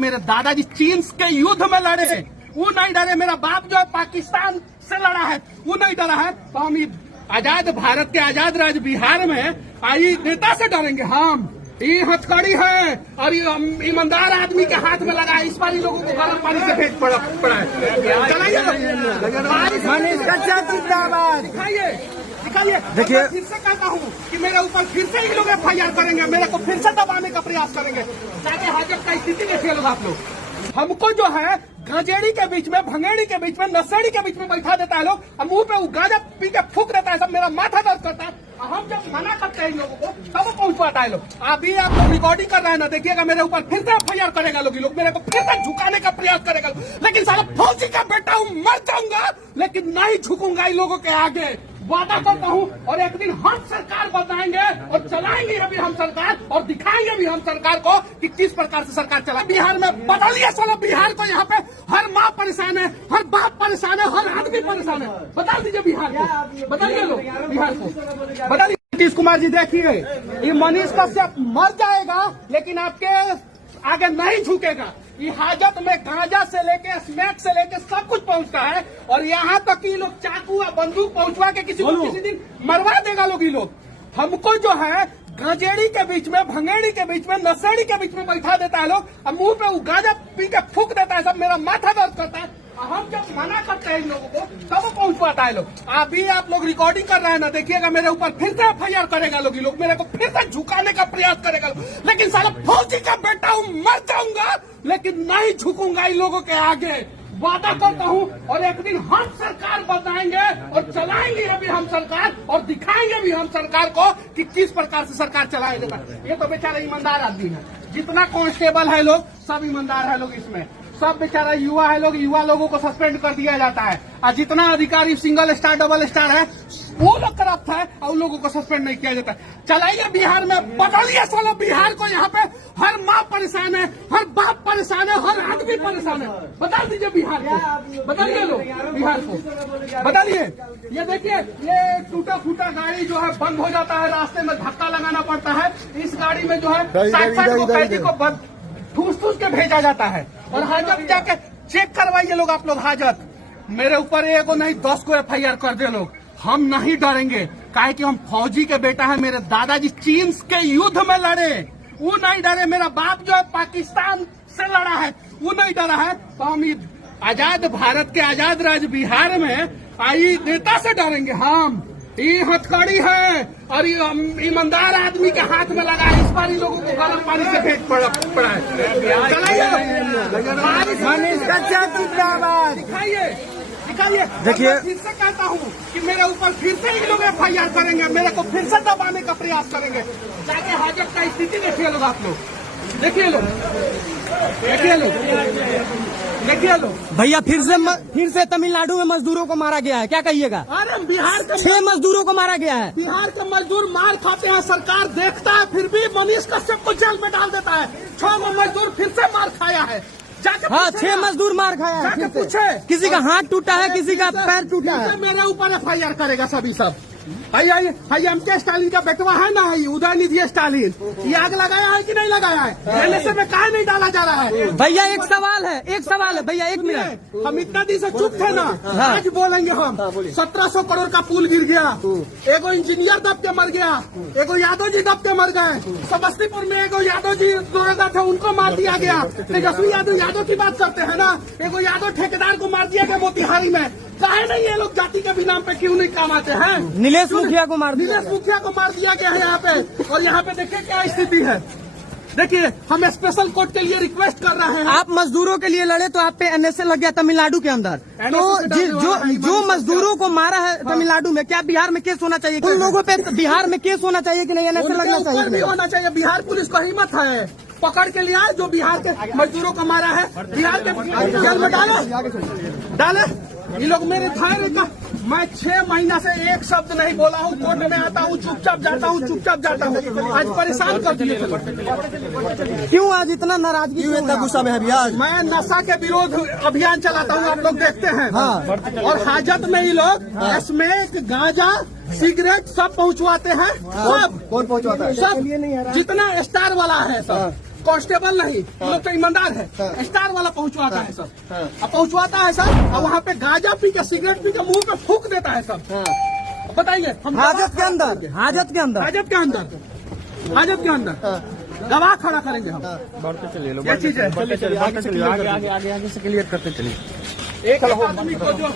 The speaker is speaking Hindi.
मेरे दादाजी चीन के युद्ध में लड़े हैं, वो नहीं डरे। मेरा बाप जो है पाकिस्तान से लड़ा है, वो नहीं डरा है। तो हम आजाद भारत के आजाद राज्य बिहार में आई नेता से डरेंगे हम? ये हथकड़ी है और ये ईमानदार आदमी के हाथ में लगा है। इस बार लोगों को गर्म पानी से भेज पड़ा है। दिखाइए। देखिए, फिर से कहता हूँ कि मेरे ऊपर फिर से ही लोग FIR करेंगे, मेरे को फिर से दबाने का प्रयास करेंगे। ताकि हाजत का स्थिति देखिए लोग आप लोग। हमको जो है गजेड़ी के बीच में, भंगेड़ी के बीच में, नशेड़ी के बीच में बैठा देता है लोग, और मुंह पे वो गांजा पी के फूक देता है। सब मेरा माथा दर्द करता है। हम जब मना करते हैं इन लोगों को तब वो पहुंच पाता है लोग। अभी आप लोग रिकॉर्डिंग कर रहे हैं ना, देखिएगा मेरे ऊपर फिर से FIR करेगा लोग। मेरे को फिर से झुकाने का प्रयास करेगा। लेकिन साला फौजी का बेटा हूँ, मर जाऊंगा लेकिन नहीं झुकूंगा इन लोगों के आगे। वादा करता हूँ। और एक दिन हम सरकार बनाएंगे और चलाएंगे अभी हम सरकार, और दिखाएंगे भी हम सरकार को कि किस प्रकार से सरकार चला। बिहार में बदलिए साला बिहार को। यहाँ पे हर माँ परेशान है, हर बाप परेशान है, हर आदमी परेशान है। बता दीजिए बिहार को, बताइए लोग बिहार को बता दीजिए। नीतीश कुमार जी देखिए, ये मनीष कश्यप मर जाएगा लेकिन आपके आगे नहीं झुकेगा। ये हाजत में गांजा से लेके स्नैक से लेके सब कुछ पहुंचता है, और यहाँ तक कि लोग चाकू और बंदूक पहुंचवा के किसी को किसी दिन मरवा देगा लोग। ये लोग हमको जो है गजेड़ी के बीच में, भंगेड़ी के बीच में, नशेड़ी के बीच में बैठा देता है लोग, और मुंह पे वो गांजा पी के फूक देता है। सब मेरा माथा दर्द करता है। हम जब मना करते हैं इन लोगों को तब वो पहुंच पाता है लोग। अभी आप लोग रिकॉर्डिंग कर रहे हैं ना, देखिएगा मेरे ऊपर फिर से FIR करेगा लोग। मेरे को फिर से झुकाने का प्रयास करेगा। लेकिन साला फौजी का बेटा हूँ, मर जाऊंगा लेकिन नहीं झुकूंगा इन लोगों के आगे। वादा करता हूँ। और एक दिन हम सरकार बनाएंगे और चलाएंगे अभी हम सरकार, और दिखाएंगे भी हम सरकार को कि किस प्रकार से सरकार चलाएगा। ये तो बेचारा ईमानदार आदमी है। जितना कांस्टेबल है लोग सब ईमानदार है लोग। इसमें सब बेचारा युवा है लोग, युवा लोगों को सस्पेंड कर दिया जाता है। और जितना अधिकारी सिंगल स्टार डबल स्टार है वो लोग करप्ट है और उन लोगों को सस्पेंड नहीं किया जाता। चलाइए बिहार में, बदलिए साला बिहार को। यहाँ पे हर माँ परेशान है, हर बाप परेशान है, हर आदमी परेशान है। बता दीजिए बिहार को, बताइए लोग बिहार को बताइए। ये देखिए, ये टूटा फूटा गाड़ी जो है बंद हो जाता है, रास्ते में धक्का लगाना पड़ता है। इस गाड़ी में जो है 60 कैदी को ठूस के भेजा जाता है। और हाजत जाके चेक करवाइए लोग आप लोग हाजत। मेरे ऊपर एगो नहीं 10 को FIR कर दे लोग, हम नहीं डरेंगे। काहे कि हम फौजी के बेटा है। मेरे दादाजी चीन के युद्ध में लड़े, वो नहीं डरे। मेरा बाप जो है पाकिस्तान से लड़ा है, वो नहीं डरा है। तो हम आजाद भारत के आजाद राज्य बिहार में आई नेता से डरेंगे हम? ये हथकड़ी है और ये ईमानदार आदमी के हाथ में लगा है। इस बार लोगों को गर्म पानी से भेज पड़ा है। दिखाइए। देखिए, फिर से कहता हूँ कि मेरे ऊपर फिर से ही लोग FIR करेंगे, मेरे को फिर से दबाने का प्रयास करेंगे। जाके हाजत का स्थिति देखिए लोग आप लोग। देखिए लोग भैया, फिर से तमिलनाडु में मजदूरों को मारा गया है, क्या कहिएगा? अरे बिहार के 6 मजदूरों को मारा गया है। बिहार के मजदूर मार खाते हैं, सरकार देखता है, फिर भी मनीष कश्यप को जेल में डाल देता है। 6 मजदूर फिर से मार खाया है। जाके हाँ, 6 मजदूर मार खाया है। पूछे, किसी का हाथ टूटा है, किसी का पैर टूटा है। मेरे ऊपर FIR करेगा सभी सब। MK स्टालिन का बेटवा है ना, उदयनिधि स्टालिन, ये आग लगाया है कि नहीं लगाया है? NSA में काहे नहीं डाला जा रहा है? भैया एक सवाल है भैया, 1 मिनट। हम इतना दिन से चुप थे ना, आज बोलेंगे हम। 1700 करोड़ का पुल गिर गया, एगो इंजीनियर दब के मर गया, एगो यादव जी दब के मर गए। समस्तीपुर में एगो यादव जी दौड़ता था, उनको मार दिया गया। तेजस्वी यादव की बात करते हैं ना, एगो यादव ठेकेदार को मार दिया गया मोतिहारी में। काहे नहीं ये लोग जाति के भी नाम पे क्यों नहीं काम आते हैं? नीलेश मुखिया को मार दिया गया है यहाँ पे। और यहाँ पे देखिए क्या स्थिति है। देखिए, हम स्पेशल कोर्ट के लिए रिक्वेस्ट कर रहे हैं। आप मजदूरों के लिए लड़े तो आप पे NSA लग गया तमिलनाडु के अंदर। तो जो मजदूरों को मारा है तमिलनाडु में, क्या बिहार में केस होना चाहिए? उन लोगों पे बिहार में केस होना चाहिए कि नहीं? NSA लगना चाहिए कि नहीं? होना चाहिए। बिहार पुलिस को हिम्मत है, पकड़ के लिया जो बिहार के मजदूरों को मारा है, बिहार के जेल में डाले। ये लोग मेरे धैर्य का, मैं 6 महीना से एक शब्द नहीं बोला हूँ। कोर्ट में आता हूँ, चुपचाप जाता हूँ। आज परेशान कर दिए। क्यों आज इतना नाराजगी, क्यों इतना गुस्सा में है बिहार? मैं नशा के विरोध अभियान चलाता हूँ, आप लोग देखते हैं। हाँ। और हाजत में ही लोग स्मैक, गांजा, सिगरेट सब पहुँचवाते हैं। सब कौन पहुँचवाता है? सब जितना स्टार वाला है सब कांस्टेबल नहीं, वो लोग तो ईमानदार है, स्टार वाला पहुंचवाता है सब, अब पहुंचवाता है सब, और वहाँ पे गांजा पी के सिगरेट पी के मुंह पे फूंक देता है सब। बताइए हम हाजत के अंदर, हाजत के अंदर, हाजत के अंदर, हाजत के अंदर गवाह खड़ा करेंगे हम। बढ़ते चलिए लोग, ये चीज है, आगे से क्लियर करते चलिए। एक आदमी को जो